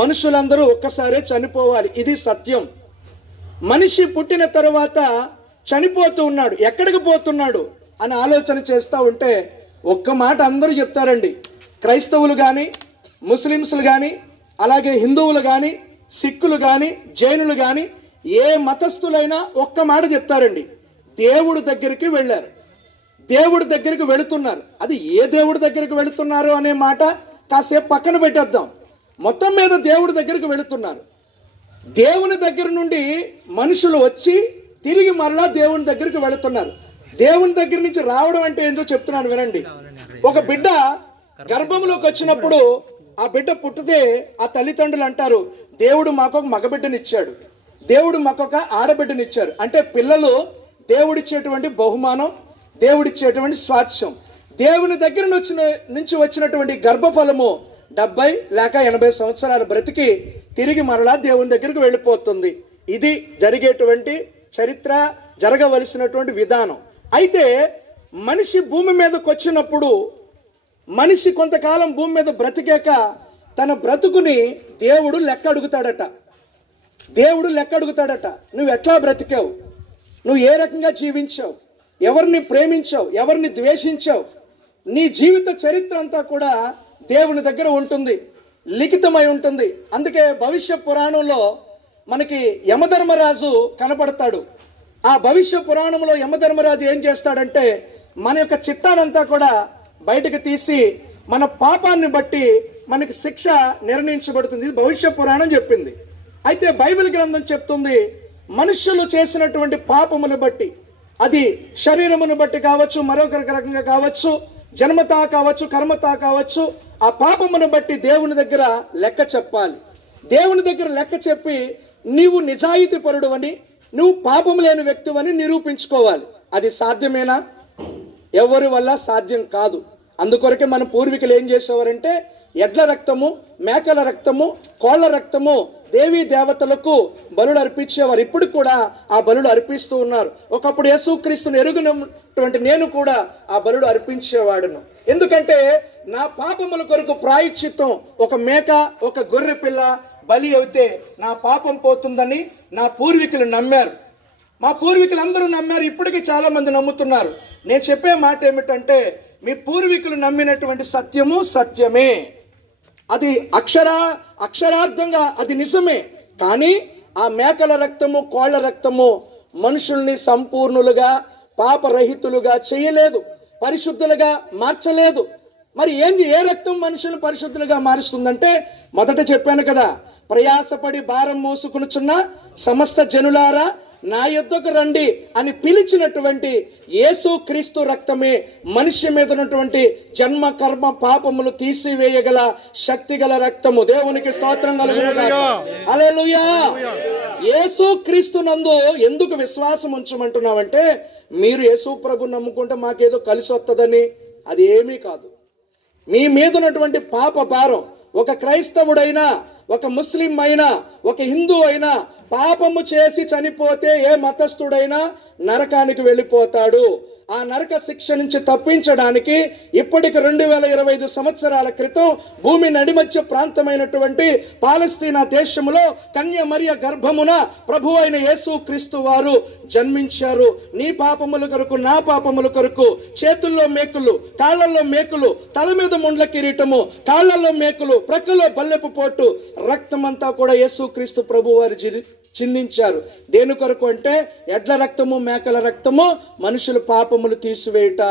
మనుషులందరూ ఒక్కసారే చనిపోవాలి, ఇది సత్యం. మనిషి పుట్టిన తరువాత చనిపోతూ ఉన్నాడు, ఎక్కడికి పోతున్నాడు అని ఆలోచన చేస్తూ ఉంటే ఒక్క మాట అందరూ చెప్తారండి. క్రైస్తవులు కానీ, ముస్లిమ్స్లు కానీ, అలాగే హిందువులు కానీ, సిక్కులు కానీ, జైనులు కానీ, ఏ మతస్థులైనా ఒక్క మాట చెప్తారండి, దేవుడి దగ్గరికి వెళ్ళారు, దేవుడి దగ్గరికి వెళుతున్నారు. అది ఏ దేవుడి దగ్గరికి వెళుతున్నారు అనే మాట కాసేపు పక్కన పెట్టేద్దాం. మొత్తం మీద దేవుడి దగ్గరికి వెళుతున్నారు. దేవుని దగ్గర నుండి మనుషులు వచ్చి తిరిగి మరలా దేవుని దగ్గరికి వెళుతున్నారు. దేవుని దగ్గర నుంచి రావడం అంటే ఏంటో చెప్తున్నాను వినండి. ఒక బిడ్డ గర్భంలోకి వచ్చినప్పుడు ఆ బిడ్డ పుట్టితే ఆ తల్లిదండ్రులు అంటారు, దేవుడు మాకొక మగబిడ్డనిచ్చాడు, దేవుడు మాకొక ఆడబిడ్డనిచ్చారు. అంటే పిల్లలు దేవుడిచ్చేటువంటి బహుమానం, దేవుడిచ్చేటువంటి స్వాస్థ్యం. దేవుని దగ్గర నుంచి వచ్చినటువంటి గర్భఫలము 70 లేక 80 సంవత్సరాలు బ్రతికి తిరిగి మరలా దేవుని దగ్గరికి వెళ్ళిపోతుంది. ఇది జరిగేటువంటి చరిత్ర, జరగవలసినటువంటి విధానం. అయితే మనిషి భూమి మీదకి వచ్చినప్పుడు, మనిషి కొంతకాలం భూమి మీద బ్రతికాక తన బ్రతుకుని దేవుడు లెక్క అడుగుతాడట. దేవుడు లెక్క అడుగుతాడట, నువ్వు ఎట్లా బ్రతికావు, నువ్వు ఏ రకంగా జీవించావు, ఎవరిని ప్రేమించావు, ఎవరిని ద్వేషించావు, నీ జీవిత చరిత్ర అంతా కూడా దేవుని దగ్గర ఉంటుంది, లిఖితమై ఉంటుంది. అందుకే భవిష్య పురాణంలో మనకి యమధర్మరాజు కనపడతాడు. ఆ భవిష్య పురాణంలో యమధర్మరాజు ఏం చేస్తాడంటే మన యొక్క చిట్టానంతా కూడా బయటకు తీసి మన పాపాన్ని బట్టి మనకి శిక్ష నిర్ణయించబడుతుంది. ఇది భవిష్య పురాణం చెప్పింది. అయితే బైబిల్ గ్రంథం చెప్తుంది, మనుషులు చేసినటువంటి పాపమును బట్టి, అది శరీరమును బట్టి కావచ్చు, మరొక రకంగా కావచ్చు, జన్మతా కావచ్చు, కర్మతా కావచ్చు, ఆ పాపమును బట్టి దేవుని దగ్గర లెక్క చెప్పాలి. దేవుని దగ్గర లెక్క చెప్పి నీవు నిజాయితీ పరుడు అని, నువ్వు పాపము లేని వ్యక్తివని నిరూపించుకోవాలి. అది సాధ్యమేనా? ఎవరి వల్ల సాధ్యం కాదు. అందుకొరకే మన పూర్వీకులు ఏం చేసేవారంటే ఎడ్ల రక్తము, మేకల రక్తము, కోళ్ల రక్తము దేవీ దేవతలకు బలులు అర్పించేవారు. ఇప్పుడు కూడా ఆ బలులు అర్పిస్తూ ఉన్నారు. ఒకప్పుడు యేసుక్రీస్తుని ఎరుగునటువంటి నేను కూడా ఆ బలులు అర్పించేవాడును. ఎందుకంటే నా పాపముల కొరకు ప్రాయశ్చిత్తం ఒక మేక, ఒక గొర్రె పిల్ల బలి అయితే నా పాపం పోతుందని నా పూర్వీకులు నమ్మారు. మా పూర్వీకులు అందరూ నమ్మారు, ఇప్పటికీ చాలా మంది నమ్ముతున్నారు. నేను చెప్పే మాట ఏమిటంటే, మీ పూర్వీకులు నమ్మినటువంటి సత్యము సత్యమే, అది అక్షరార్థంగా అది నిజమే. కానీ ఆ మేకల రక్తము, కోళ్ల రక్తము మనుషుల్ని సంపూర్ణులుగా, పాపరహితులుగా చేయలేదు, పరిశుద్ధులుగా మార్చలేదు. మరి ఏ రక్తం మనుషులు పరిశుద్ధులుగా మారుస్తుందంటే, మొదట చెప్పాను కదా, ప్రయాసపడి భారం మోసుకునుచున్న సమస్త జనులారా నా యొద్దకు రండి అని పిలిచినటువంటి యేసు క్రీస్తు రక్తమే మనిషి మీద ఉన్నటువంటి జన్మ కర్మ పాపములు తీసివేయగల శక్తి గల రక్తము. దేవునికి స్తోత్రం కలుగునుగాక. హల్లెలూయా. యేసు క్రీస్తు నందు ఎందుకు విశ్వాసం ఉంచమంటున్నామంటే, మీరు యేసు ప్రభు నమ్ముకుంటే మాకేదో కలిసి వస్తుందని, అది ఏమీ కాదు. మీ మీద ఉన్నటువంటి పాప భారం, ఒక క్రైస్తవుడైనా, ఒక ముస్లిం అయినా, ఒక హిందూ అయినా పాపము చేసి చనిపోతే ఏ మతస్థుడైనా నరకానికి వెళ్ళిపోతాడు. ఆ నరక శిక్ష నుంచి తప్పించడానికి ఇప్పటికి 2025 సంవత్సరాల క్రితం భూమి నడిమధ్య ప్రాంతమైనటువంటి పాలస్తీనా దేశములో కన్య మరియ గర్భమున ప్రభు అయిన యేసు క్రీస్తు వారు జన్మించారు. నీ పాపముల కొరకు, నా పాపముల కొరకు. చేతుల్లో మేకులు, కాళ్లలో మేకులు, తల మీద ముండ్ల కిరీటము, కాళ్లలో మేకులు, ప్రక్కలో బల్లెపు పోటు, రక్తమంతా కూడా యేసు క్రీస్తు ప్రభు వారి చిందించారు. దేని కొరకు అంటే, ఎడ్ల రక్తము, మేకల రక్తము మనుషుల పాపములు తీసివేయుట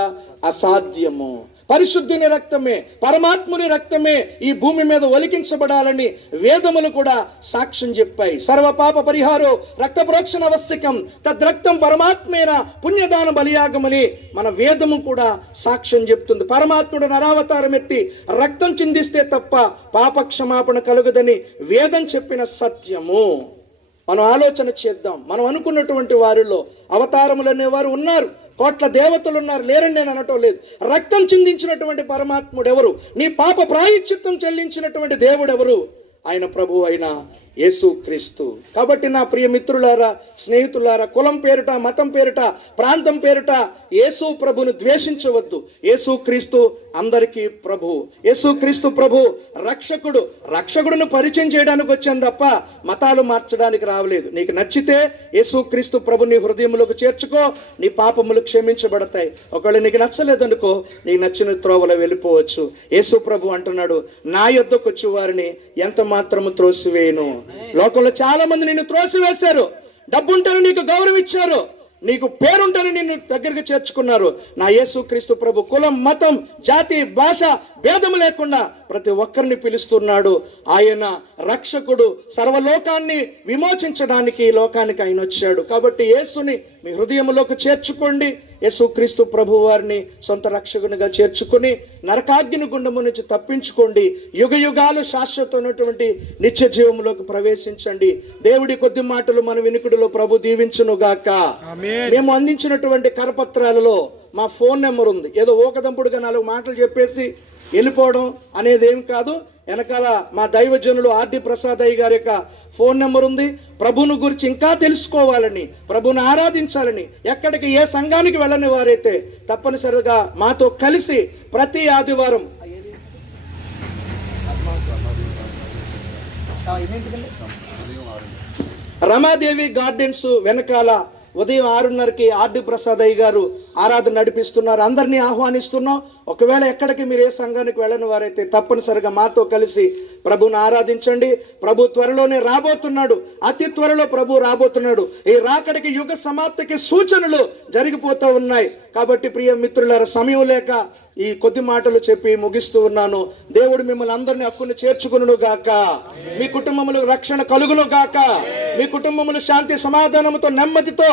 అసాధ్యము. పరిశుద్ధుని రక్తమే, పరమాత్ముని రక్తమే ఈ భూమి మీద ఒలికించబడాలని వేదములు కూడా సాక్ష్యం చెప్పాయి. సర్వ పాప పరిహారో రక్త ప్రోక్షణ ఆవశ్యకం, తద్రక్తం పరమాత్మేన పుణ్యదాన బలియాగమని మన వేదము కూడా సాక్ష్యం చెప్తుంది. పరమాత్ముడు నరావతారం ఎత్తి రక్తం చిందిస్తే తప్ప పాప క్షమాపణ కలుగదని వేదం చెప్పిన సత్యము. మనం ఆలోచన చేద్దాం. మనం అనుకున్నటువంటి వారిలో అవతారములు అనేవారు ఉన్నారు, కోట్ల దేవతలు ఉన్నారు, లేరని నేను అనటం లేదు. రక్తం చిందించినటువంటి పరమాత్ముడు ఎవరు? నీ పాప ప్రాయశ్చిత్తం చెల్లించినటువంటి దేవుడు ఎవరు? ఆయన ప్రభు అయిన యేసుక్రీస్తు. కాబట్టి నా ప్రియ మిత్రులారా, స్నేహితులారా, కులం పేరిట, మతం పేరిట, ప్రాంతం పేరిట యేసు ప్రభును ద్వేషించవద్దు. యేసుక్రీస్తు అందరికీ ప్రభు. యేసుక్రీస్తు ప్రభు రక్షకుడు. రక్షకుడును పరిచయం చేయడానికి వచ్చాను తప్ప మతాలు మార్చడానికి రావలేదు. నీకు నచ్చితే యేసుక్రీస్తు ప్రభు నీ హృదయంలోకి చేర్చుకో, నీ పాపములు క్షమించబడతాయి. ఒకవేళ నీకు నచ్చలేదనుకో, నీకు నచ్చిన త్రోవలో వెళ్ళిపోవచ్చు. యేసు ప్రభు అంటున్నాడు, నా యొద్దకు వచ్చి వారిని ఎంత మాత్రము త్రోసివేయను. లోకంలో చాలా మంది నిన్ను త్రోసివేశారు. డబ్బుంటేనే నీకు గౌరవం ఇచ్చారు, నీకు పేరుంటేనే నిన్ను దగ్గరికి చేర్చుకున్నారు. నా యేసుక్రీస్తు ప్రభు కులం, మతం, జాతి, భాష భేదము లేకుండా ప్రతి ఒక్కరిని పిలుస్తున్నాడు. ఆయన రక్షకుడు. సర్వలోకాన్ని విమోచించడానికి ఈ లోకానికి ఆయన వచ్చాడు. కాబట్టి యేసుని మీ హృదయంలోకి చేర్చుకోండి. యేసుక్రీస్తు ప్రభు వారిని సొంత రక్షకునిగా చేర్చుకుని నరకాగ్ని గుండము నుంచి తప్పించుకోండి. యుగ యుగాలు శాశ్వతమైనటువంటి నిత్య జీవంలోకి ప్రవేశించండి. దేవుడి కొద్ది మాటలు మన వినికిడిలో ప్రభు దీవించును గాక. మేము అందించినటువంటి కరపత్రాలలో మా ఫోన్ నెంబర్ ఉంది. ఏదో ఓకదంపుడుగా 4 మాటలు చెప్పేసి వెళ్ళిపోవడం అనేది ఏం కాదు. వెనకాల మా దైవజనులు ఆర్డి ప్రసాద్ అయ్య గారి యొక్క ఫోన్ నెంబర్ ఉంది. ప్రభువును గురించి ఇంకా తెలుసుకోవాలని, ప్రభువును ఆరాధించాలని, ఎక్కడికి ఏ సంఘానికి వెళ్ళని వారైతే తప్పనిసరిగా మాతో కలిసి ప్రతి ఆదివారం రమాదేవి గార్డెన్స్ వెనకాల ఉదయం 6:30కి ఆర్డి ప్రసాద్ అయ్య గారు ఆరాధన నడిపిస్తున్నారు. అందరినీ ఆహ్వానిస్తున్నాం. ఒకవేళ ఎక్కడికి మీరు ఏ సంఘానికి వెళ్ళని వారైతే తప్పనిసరిగా మాతో కలిసి ప్రభువును ఆరాధించండి. ప్రభు త్వరలోనే రాబోతున్నాడు. అతి త్వరలో ప్రభు రాబోతున్నాడు. ఈ రాకడికి యుగ సమాప్తికి సూచనలు జరిగిపోతూ ఉన్నాయి. కాబట్టి ప్రియ మిత్రులారా, సమయం లేక ఈ కొద్ది మాటలు చెప్పి ముగిస్తూ ఉన్నాను. దేవుడు మిమ్మల్ని అందరినీ హక్కును చేర్చుకును గాక. మీ కుటుంబములకు రక్షణ కలుగును గాక. మీ కుటుంబములు శాంతి సమాధానముతో నెమ్మదితో